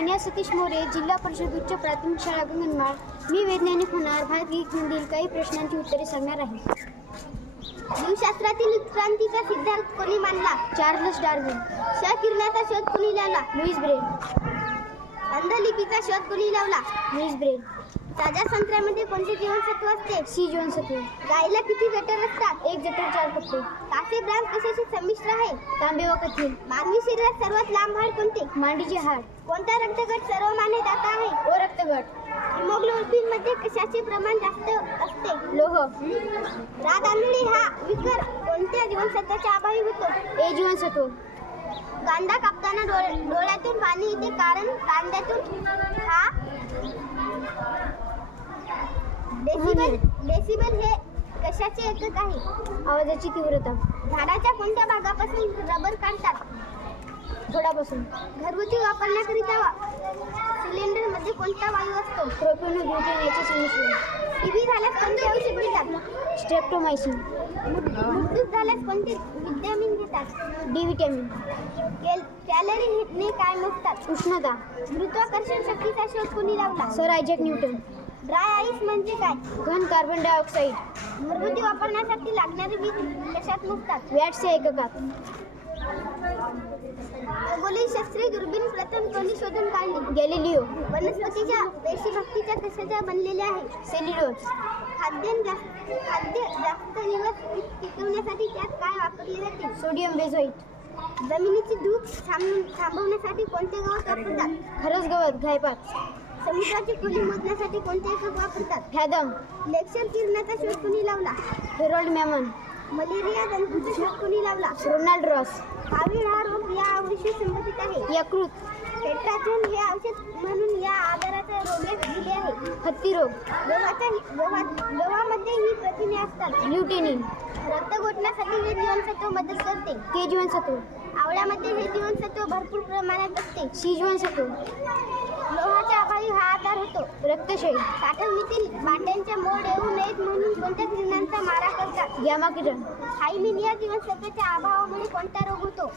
कन्या सतीश मोरे, जिल्हा परिषद उच्च प्राथमिक शाळा गगनमाळ. मी वैज्ञानिक होणार. भारतगीतामधील काही प्रश्नांची उत्तरे सांगणार आहे. जीवशास्त्रातील उत्क्रांतीचा सिद्धांत कोणी मांडला? Charles Darwin. क्षकिरणाचा शोध कोणी लावला? Louis Braille. अंधलिपीचा शोध कोणी लावला? Louis Braille. ताज्या संत्र्यामध्ये कोणते जीवनसत्व असते? सी जीवनसत्व. गायीला किती जठर असतात? 1 जठर 4 कप्पे. कासे ब्रांच कशाशी संमिश्र आहे? तांबे व कथील. मानवी शरीरात सर्वात लांब हाड कोणते? मांडीचे हाड. कोणता रक्तगट सर्वमान्य दाता आहे? ओ रक्तगट. हिमोग्लोबिन मध्ये कशाचे प्रमाण जास्त असते? लोह. रातआंधळी हा विकार कोणत्या जीवनसत्वाच्या अभावी होतो? ए जीवनसत्व. कांदा कापताना डोळ्यातून पाणी येते कारण कांद्यातून हा डेसिबल हे कशाचे एकक आहे? आवाजाची तीव्रता. झाडाच्या कोणत्या भागापासून रबर काढतात? खोडापासून. घरगुती वापरण्याकरिता सिलेंडर मध्ये कोणता वायू असतो? प्रोपेन व ब्युटेन याचे संमिश्रण. टीबी झाल्यास कोणते औषध मिळतात? स्ट्रेप्टोमायसिन. मृत्यू झाल्यास कोणते व्हिटॅमिन घेतात? D vitamin. कॅलरीने काय मोजतात? उष्णता. गुरुत्वाकर्षण शक्तीचा शोध कोणी लावला? Sir Isaac Newton. Dry ice म्हणजे काय? घन कार्बन डायऑक्साईड. घरगुती वापरण्यासाठी लागणारे वीज कशात मोजतात? वॅट्सच्या एककात. खगोलशास्त्रीय दुर्बीण प्रथम कोणी शोधून काढली? गॅलिलिओ. वनस्पतीच्या पेशीभक्तीच्या कशाच्या बनलेल्या आहे? सेल्युलोज. खाद्य जास्त दिवस टिकवण्यासाठी त्यात काय वापरले जाते? सोडियम बेझोइट. जमिनीची धूप थांबवण्यासाठी कोणते गवत वापरतात? खरस गवत. घायपात. समुद्राची खोली मोजण्यासाठी कोणते एकक वापरतात? फॅदम. लेक्चर किरणाचा शोध कोणी लावला? हेरोल्ड मॅमन. मलेरिया जंतूचा शोध कोणी लावला? Ronald Ross. कावीळ हा रोग या आवडीशी संबंधित आहे. यकृत. टेट्राझोन हे औषध म्हणून या आजाराचा रोग दिले आहे. हत्ती रोग. गव्हामध्ये ही प्रथिने असतात. ल्युटेनिन. रक्त गोठण्यासाठी हे जीवनसत्व मदत करते. के जीवनसत्व. आवळ्यामध्ये हे जीवनसत्व भरपूर प्रमाणात असते. सी जीवनसत्व. लोहाच्या अभावी हा आजार होतो. रक्तक्षय. साठवणीतील भांड्यांच्या मोड येऊ नयेत म्हणून कोणत्या किरणांचा मारा करतात? गॅमा किरण. थायमिन या जीवनसत्वाच्या अभावामुळे कोणता रोग होतो?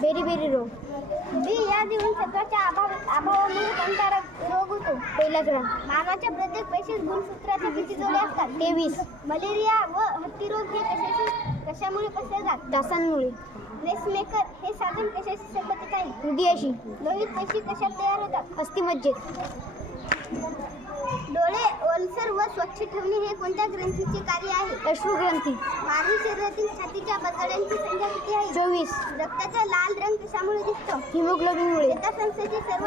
बेरी रोग. बी या जीवनसत्वाच्या अभावामुळे कोणता रोग होतो? पहिला क्रम. मानवाच्या प्रत्येक पेशीत गुणसूत्राचे किती जोडे असतात? 23. मलेरिया व हत्तीरोग हे कशामुळे पसरतात? डासांमुळे. पेसमेकर हे साधन कशाशी संबंधित आहे? हृदयाशी. लोहित पेशी कशात तयार होतात? अस्थिमज्जेत. डोळे ओलसर व स्वच्छ ठेवणे हे कोणत्या ग्रंथीचे कार्य आहे? अश्रुग्रंथी. मानवी शरीरातील छातीच्या बतड्यांची संख्या किती आहे? 24. रक्ताचा लाल रंग कशामुळे दिसतो? हिमोग्लोबिनमुळे. चेतासंस्थेचे सर्व